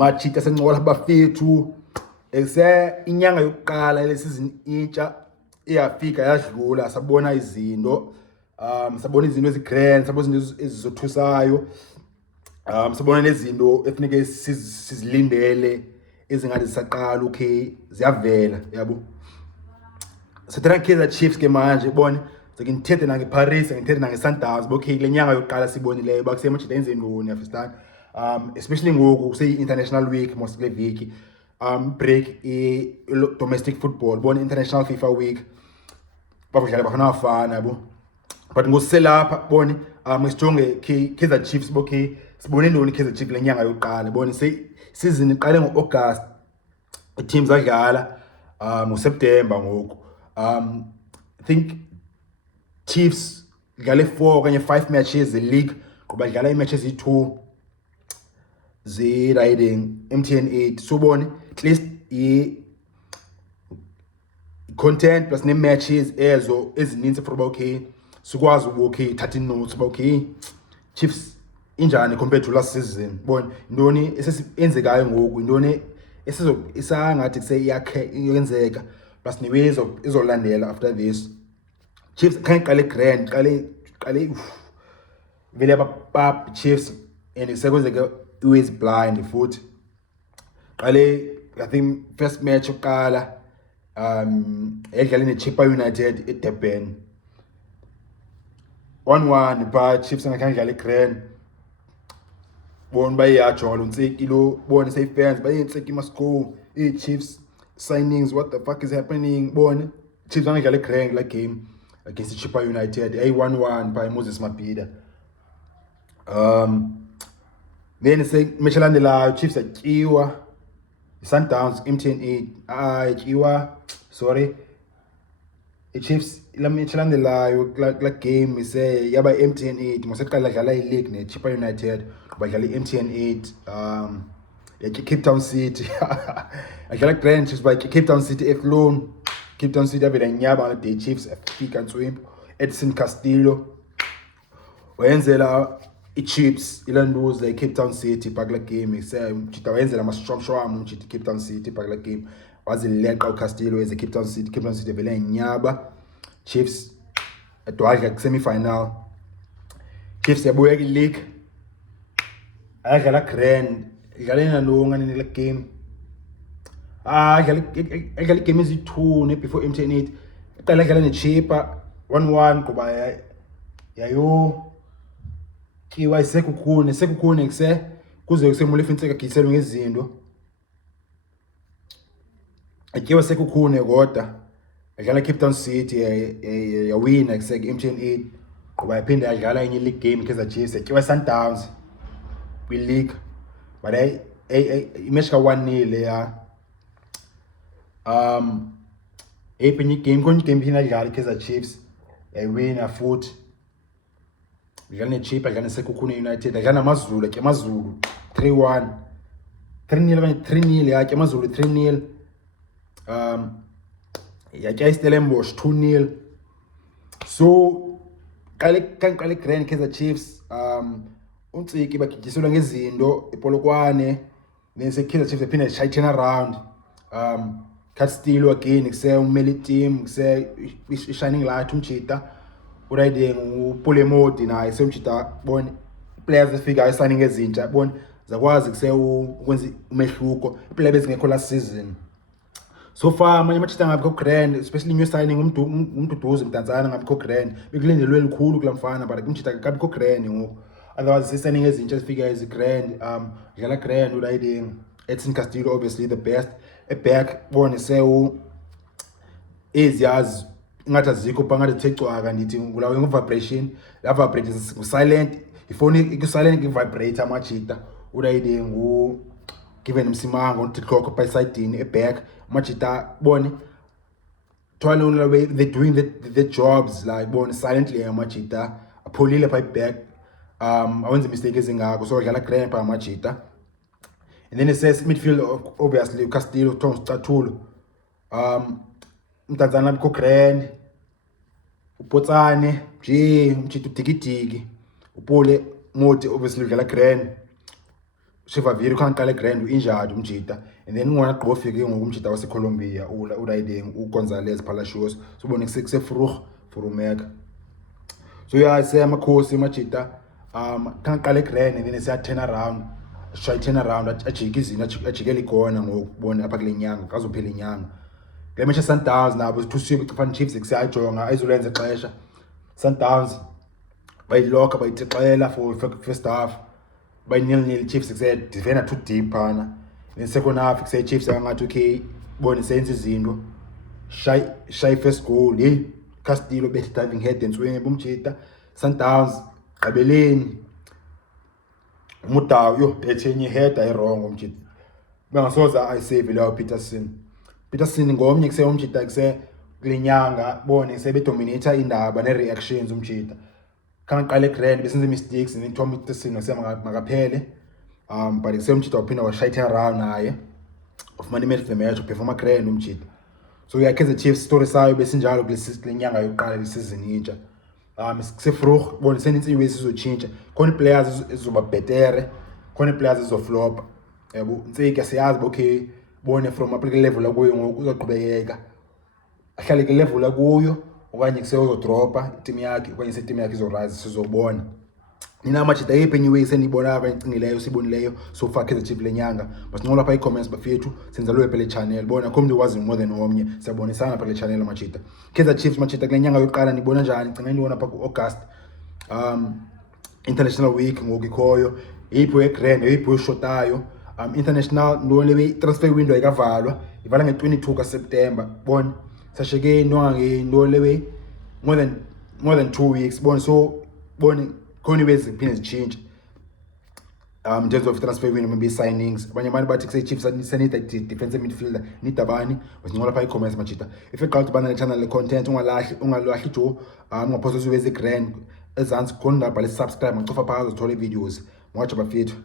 machita sencola bafethu ese inyanga yokuqala lesizini intsha iyafika yadlula sabona izinto sabona izinto ezigrand sabona izinto ezizothusayo sabona nezinto efuneke sizilindele ezingathi zisaqala okay ziyavela yabo Sathana Kaizer Chiefs ke manje ubone ngithethe nange Paris ngithethe nange Sundowns okay le nyanga yokuqala sibonileyo bakusema manje yenze ntoni afistan especially ngoku say international week most kule viki break domestic football bona international FIFA week bafudlala bafana bafana yabo but ngoselapha bone ngisijonge Kaizer Chiefs okay sibone ntoni Kaizer Chiefs le nyanga yokuqala bone season iqale ngoAugust teams adlala ngoSeptember ngoku I think Chiefs dlale 4 kanye 5 matches the league ngoba dlala imatches i2 riding MTN 8 so bone at least content plus ne matches ezo ezininzi for okay sikwazi okay thatha notes okay Chiefs injani compared to last season bone intoni esenzekayo ngoku intoni isangathi kuseyakhe iyenzeka plus niwezo izolandela after this Chiefs can't qale grand qale vele abapap Chiefs and sekwenzeke is blind futhi qale I think first match oqala edlala neChippa United eDurban 1-1 but Chiefs angakhandlala grand bona bayajola uNtsiki lo bona say fans bayentsiki must go Chiefs signings what the fuck is happening bona Chiefs angakhandla grand la game against Chippa United 1-1 by Moses Mabhida then say Michelandelayo Chiefs atyiwa Sundowns MTN 8 atyiwa sorry Chiefs la Michelandelayo la game ise yaba MTN 8 moseqala dlala ileague ne Chippa United badlala iMTN 8 yake Cape Town City adlala grand Chiefs by Cape Town City eflown Cape Town City avela nyaba la day Chiefs afika ntswimpo Edson Castillo wayenzela iChiefs ilanduza eCape Town City pakla game mchita wayenzela masishwamshwam mchita Cape Town City pakla game wazileqa uCastillo eze Cape Town City vela nyaba Chiefs adwadla semi final Chiefs yabuya league adlala grand idlalena nongani le game adlala game ezi2 ne before MTN 8 iqala dlala neChippa 1-1 kuba yayo kiwa sekukhune kuse kuze kusemule Finseka giselwe ngezinto akiwa sekukhune kodwa adlala Cape Town City yawina kuseke MTN 8 kuba yaphinde yadlala enye league game Kaizer Chiefs akiwa Sundowns kwi league but imeshka 1-0 ya ephenye game phina dlala Kaizer Chiefs yawina futhi dlala neChippa dlala sekukhune United dlala namazulu ke amazulu 3-1 3-0 yakhe amazulu 3-0 yakhe iStellenbosch 2-0 so qale grand Kaizer Chiefs uNtsiki bagijiselwa ngezinto ePolokwane bese Kaizer Chiefs ephinde turn around Castillo again kuse umeli team kuse shining light umchita riding uPule Mmodi naye semchita bona players efika ayisigning ezintsha bona zakwazi kuse ukwenza umehluko players bezingekho last season so far amanye amachita ngabikho grand especially new signing umduduzi mdantsana ngabikho grand bekulindelwe elikhulu kulamfana but umchita ngabikho grand ngoku otherwise signing ezintsha ezifika ezi grand dlala grand riding Edson Castillo obviously the best back bona eziyazi ingathi azikho bangathi thecwaka ndithi ngulawe ngvibration la vibrate silent ifoni iku-silent ngivibrate amachita urayide given umsimango uTiktok by side back amachita bone twala way they doing the jobs like bone silently amachita apholile by back awenza mistake ezingako so dlala grand by amachita and then it says midfield obviously Castillo Tom Statulo mtanzana biko grand upotsane nje umchita uDikidiki uPule Mmodi obviously udlala grand shiva viri khona qale grand injured umjita, and then ngona gqobo fike ngoku umjita wase Colombia uriding uGonzalez Palacios so bone kuse Vroeg for Omega. So yeah, say amakhosi amajita khona qale grand, and then siya turn around, turn around ajike izinto ajikele igona ngokubona apha kule nyanga kazophela inyanga. Le match Sundowns nabo sithusiwe Chiefs Chiefs kusayajonga ayizolenza ixesha. Sundowns bayilokha bayitixela for first half, by nil Chiefs said defender too deep phana. In second half say Chiefs angathi okay bone senze izinto, shy first goal hey Castillo bethi diving head and swing umjita. Sundowns gqibeleni umudawo yo bethenye head ayi wrong umjita bangasoza ayisave leyo Peterson ngomnye kuse umjita kuse kulenyanga bone sebedominate indaba nereactions umjita khanga qale grand besenze mistakes and Tom Peterson makaphele but kuse umjita waphinda washayitha around naye of money match the match performa grand umjita. So yeah, Kaizer Chiefs story sayo besinjalo kule nyanga yokuqala lesizini intsha. Kuse Vroeg bone senintsi sizotshintsha, khona players ezoba betere, khona players ezoflop. Yabo Ntsiki siyazi okay bone from up level akuyo ngoku uzoqhubekeka ahlale ke level akuyo okanye kuse uzodropa team yakhe okanye se team yakhe izorise sizobona. Nina amajita yiphi enye way senibona abayicingileyo sibonileyo so far Kaizer Chiefs lenyanga basincola lapha i-comments bafethu senza lo phela channel bona komntu wazi more than omnye siyabonisana phela channel amajita. Kaizer Chiefs majita kulenyanga yokuqala nibona njani gcina ndibona pha ku-August international week ngoku ikhoyo yipho egrand yipho eshotayo. International no transfer window ayikavalwa ivala nge-22 kaSeptember bona sasheke no lewe more than 2 weeks bona so bona khona iwezi phinde zichange in terms of transfer window maybe signings. Abanye abantu bathi kuse Chiefs sanida defensive midfielder nidabani basincola pha i-comments majita. If iqala ukuthi bana le channel le content ungalahli jo ungaphosa uwezi grand ezantsi khona ndabhala subscribe ngocofa phakathi uzithola videos mwatsha bafethu.